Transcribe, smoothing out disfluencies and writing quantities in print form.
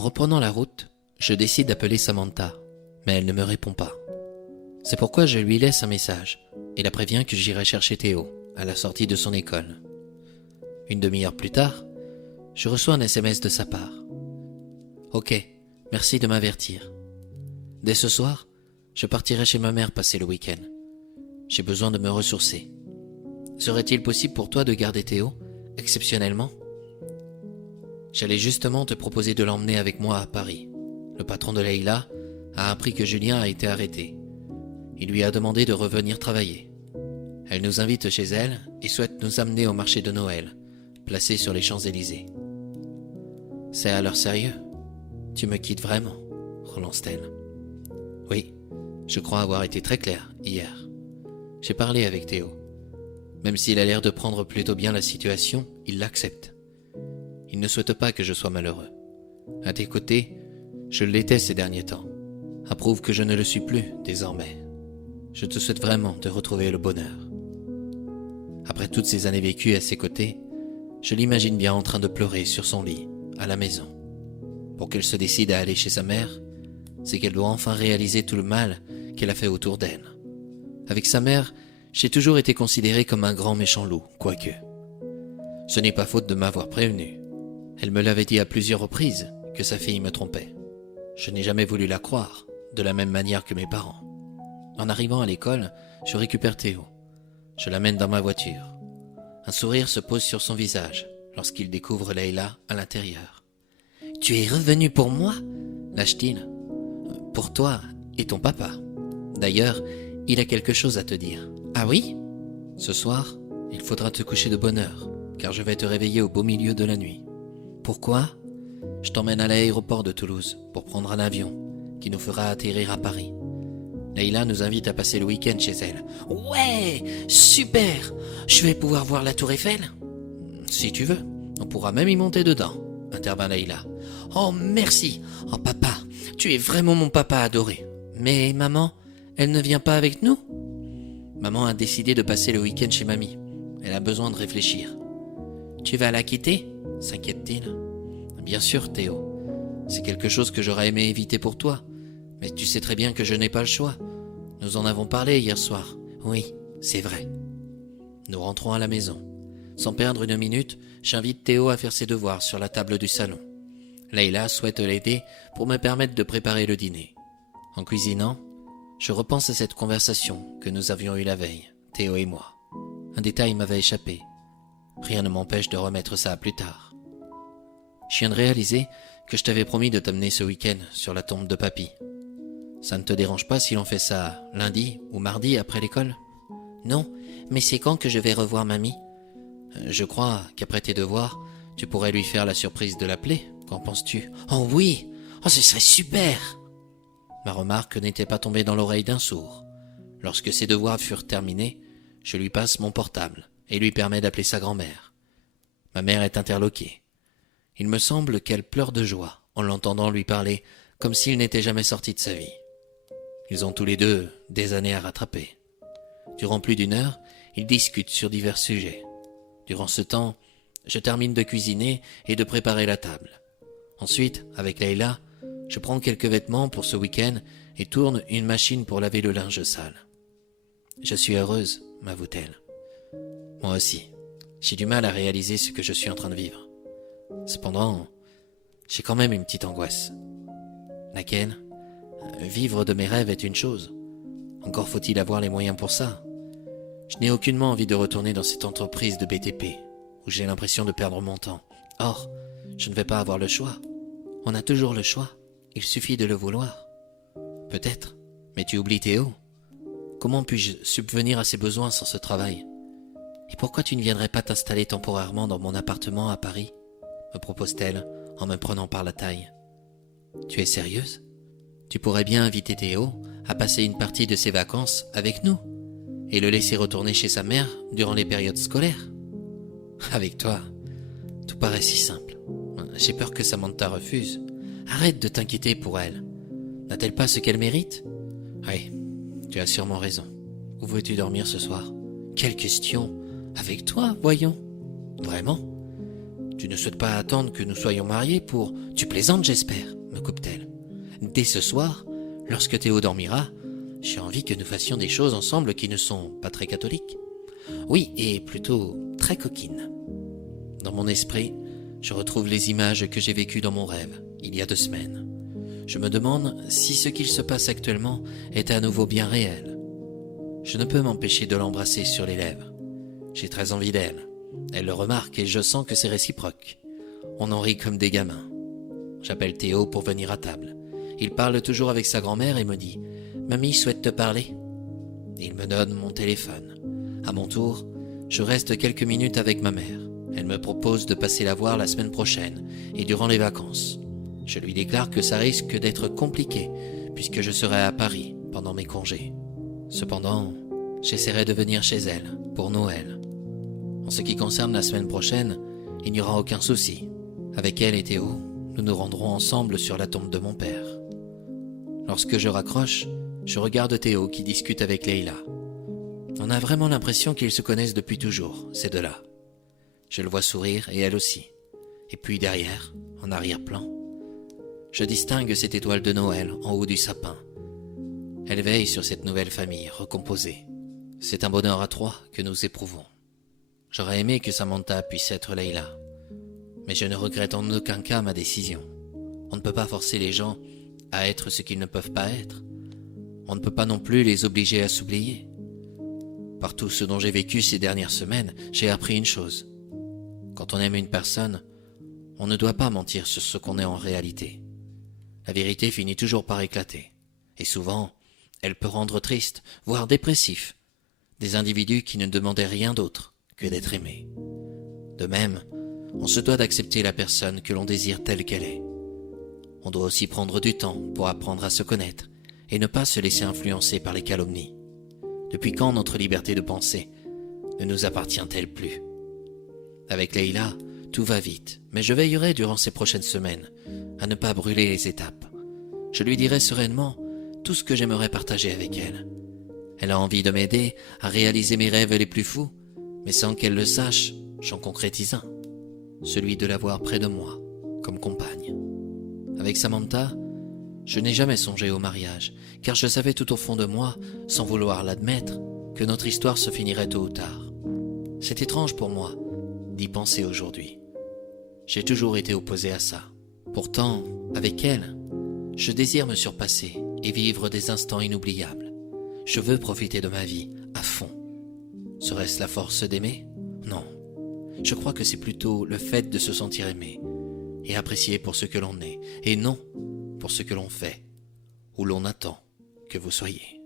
reprenant la route, je décide d'appeler Samantha, mais elle ne me répond pas. C'est pourquoi je lui laisse un message et la préviens que j'irai chercher Théo à la sortie de son école. Une demi-heure plus tard, je reçois un SMS de sa part. « Ok, merci de m'avertir. Dès ce soir, je partirai chez ma mère passer le week-end. J'ai besoin de me ressourcer. Serait-il possible pour toi de garder Théo, exceptionnellement ? J'allais justement te proposer de l'emmener avec moi à Paris. Le patron de Leïla a appris que Julien a été arrêté. Il lui a demandé de revenir travailler. Elle nous invite chez elle et souhaite nous amener au marché de Noël, placé sur les Champs-Élysées. »« C'est alors sérieux ? Tu me quittes vraiment ?» relance-t-elle. « Oui, je crois avoir été très clair hier. J'ai parlé avec Théo. Même s'il a l'air de prendre plutôt bien la situation, il l'accepte. Il ne souhaite pas que je sois malheureux. À tes côtés, je l'étais ces derniers temps. Approuve que je ne le suis plus désormais. Je te souhaite vraiment de retrouver le bonheur. » Après toutes ces années vécues à ses côtés, je l'imagine bien en train de pleurer sur son lit, à la maison. Pour qu'elle se décide à aller chez sa mère, c'est qu'elle doit enfin réaliser tout le mal qu'elle a fait autour d'elle. Avec sa mère, j'ai toujours été considéré comme un grand méchant loup, quoique. Ce n'est pas faute de m'avoir prévenu. Elle me l'avait dit à plusieurs reprises que sa fille me trompait. Je n'ai jamais voulu la croire, de la même manière que mes parents. En arrivant à l'école, je récupère Théo. Je l'amène dans ma voiture. Un sourire se pose sur son visage lorsqu'il découvre Leïla à l'intérieur. « Tu es revenu pour moi ?» lâche-t-il. « Pour toi et ton papa. D'ailleurs, il a quelque chose à te dire. »« Ah oui ? Ce soir, il faudra te coucher de bonne heure, car je vais te réveiller au beau milieu de la nuit. »« Pourquoi ? Je t'emmène à l'aéroport de Toulouse pour prendre un avion qui nous fera atterrir à Paris. Leïla nous invite à passer le week-end chez elle. »« Ouais, super ! Je vais pouvoir voir la tour Eiffel ?»« Si tu veux, on pourra même y monter dedans, » intervint Leïla. « Oh, merci ! Oh, papa, tu es vraiment mon papa adoré. Mais maman, elle ne vient pas avec nous ? » Maman a décidé de passer le week-end chez mamie. Elle a besoin de réfléchir. « Tu vas la quitter ?» s'inquiète-t-il. « Bien sûr, Théo. C'est quelque chose que j'aurais aimé éviter pour toi. Mais tu sais très bien que je n'ai pas le choix. Nous en avons parlé hier soir. » « Oui, c'est vrai. » Nous rentrons à la maison. Sans perdre une minute, j'invite Théo à faire ses devoirs sur la table du salon. Leïla souhaite l'aider pour me permettre de préparer le dîner. En cuisinant, je repense à cette conversation que nous avions eue la veille, Théo et moi. Un détail m'avait échappé. Rien ne m'empêche de remettre ça plus tard. Je viens de réaliser que je t'avais promis de t'amener ce week-end sur la tombe de papy. Ça ne te dérange pas si l'on fait ça lundi ou mardi après l'école ? Non, mais c'est quand que je vais revoir mamie ? Je crois qu'après tes devoirs, tu pourrais lui faire la surprise de l'appeler. Qu'en penses-tu ? Oh oui ! Oh, ce serait super ! Ma remarque n'était pas tombée dans l'oreille d'un sourd. Lorsque ses devoirs furent terminés, je lui passe mon portable et lui permets d'appeler sa grand-mère. Ma mère est interloquée. Il me semble qu'elle pleure de joie en l'entendant lui parler comme s'il n'était jamais sorti de sa vie. Ils ont tous les deux des années à rattraper. Durant plus d'une heure, ils discutent sur divers sujets. Durant ce temps, je termine de cuisiner et de préparer la table. Ensuite, avec Leïla, je prends quelques vêtements pour ce week-end et tourne une machine pour laver le linge sale. Je suis heureuse, m'avoue-t-elle. Moi aussi, j'ai du mal à réaliser ce que je suis en train de vivre. Cependant, j'ai quand même une petite angoisse. Laquelle ? Vivre de mes rêves est une chose. Encore faut-il avoir les moyens pour ça. Je n'ai aucunement envie de retourner dans cette entreprise de BTP, où j'ai l'impression de perdre mon temps. Or, je ne vais pas avoir le choix. On a toujours le choix. Il suffit de le vouloir. Peut-être, mais tu oublies Théo. Comment puis-je subvenir à ses besoins sans ce travail ? Et pourquoi tu ne viendrais pas t'installer temporairement dans mon appartement à Paris ? Me propose-t-elle en me prenant par la taille. Tu es sérieuse ? Tu pourrais bien inviter Théo à passer une partie de ses vacances avec nous et le laisser retourner chez sa mère durant les périodes scolaires. Avec toi, tout paraît si simple. J'ai peur que Samantha refuse. Arrête de t'inquiéter pour elle. N'a-t-elle pas ce qu'elle mérite ? Oui, tu as sûrement raison. Où veux-tu dormir ce soir ? Quelle question ? Avec toi, voyons. Vraiment ? Tu ne souhaites pas attendre que nous soyons mariés pour... Tu plaisantes, j'espère, me coupe-t-elle. Dès ce soir, lorsque Théo dormira, j'ai envie que nous fassions des choses ensemble qui ne sont pas très catholiques. Oui, et plutôt très coquines. Dans mon esprit, je retrouve les images que j'ai vécues dans mon rêve, il y a 2 semaines. Je me demande si ce qu'il se passe actuellement est à nouveau bien réel. Je ne peux m'empêcher de l'embrasser sur les lèvres. J'ai très envie d'elle. Elle le remarque et je sens que c'est réciproque. On en rit comme des gamins. J'appelle Théo pour venir à table. Il parle toujours avec sa grand-mère et me dit « Mamie souhaite te parler ». Il me donne mon téléphone. À mon tour, je reste quelques minutes avec ma mère. Elle me propose de passer la voir la semaine prochaine et durant les vacances. Je lui déclare que ça risque d'être compliqué puisque je serai à Paris pendant mes congés. Cependant, j'essaierai de venir chez elle pour Noël. En ce qui concerne la semaine prochaine, il n'y aura aucun souci. Avec elle et Théo, nous nous rendrons ensemble sur la tombe de mon père. Lorsque je raccroche, je regarde Théo qui discute avec Leïla. On a vraiment l'impression qu'ils se connaissent depuis toujours, ces deux-là. Je le vois sourire et elle aussi. Et puis derrière, en arrière-plan, je distingue cette étoile de Noël en haut du sapin. Elle veille sur cette nouvelle famille recomposée. C'est un bonheur à 3 que nous éprouvons. J'aurais aimé que Samantha puisse être Leïla, mais je ne regrette en aucun cas ma décision. On ne peut pas forcer les gens à être ce qu'ils ne peuvent pas être. On ne peut pas non plus les obliger à s'oublier. Par tout ce dont j'ai vécu ces dernières semaines, j'ai appris une chose. Quand on aime une personne, on ne doit pas mentir sur ce qu'on est en réalité. La vérité finit toujours par éclater. Et souvent, elle peut rendre triste, voire dépressif, des individus qui ne demandaient rien d'autre que d'être aimés. De même, on se doit d'accepter la personne que l'on désire telle qu'elle est. On doit aussi prendre du temps pour apprendre à se connaître et ne pas se laisser influencer par les calomnies. Depuis quand notre liberté de penser ne nous appartient-elle plus? Avec Leïla, tout va vite, mais je veillerai durant ces prochaines semaines à ne pas brûler les étapes. Je lui dirai sereinement tout ce que j'aimerais partager avec elle. Elle a envie de m'aider à réaliser mes rêves les plus fous, mais sans qu'elle le sache, j'en concrétise un, celui de l'avoir près de moi, comme compagne. Avec Samantha, je n'ai jamais songé au mariage, car je savais tout au fond de moi, sans vouloir l'admettre, que notre histoire se finirait tôt ou tard. C'est étrange pour moi d'y penser aujourd'hui. J'ai toujours été opposé à ça. Pourtant, avec elle, je désire me surpasser et vivre des instants inoubliables. Je veux profiter de ma vie à fond. Serait-ce la force d'aimer? Non. Je crois que c'est plutôt le fait de se sentir aimé et apprécié pour ce que l'on est, et non pour ce que l'on fait ou l'on attend que vous soyez.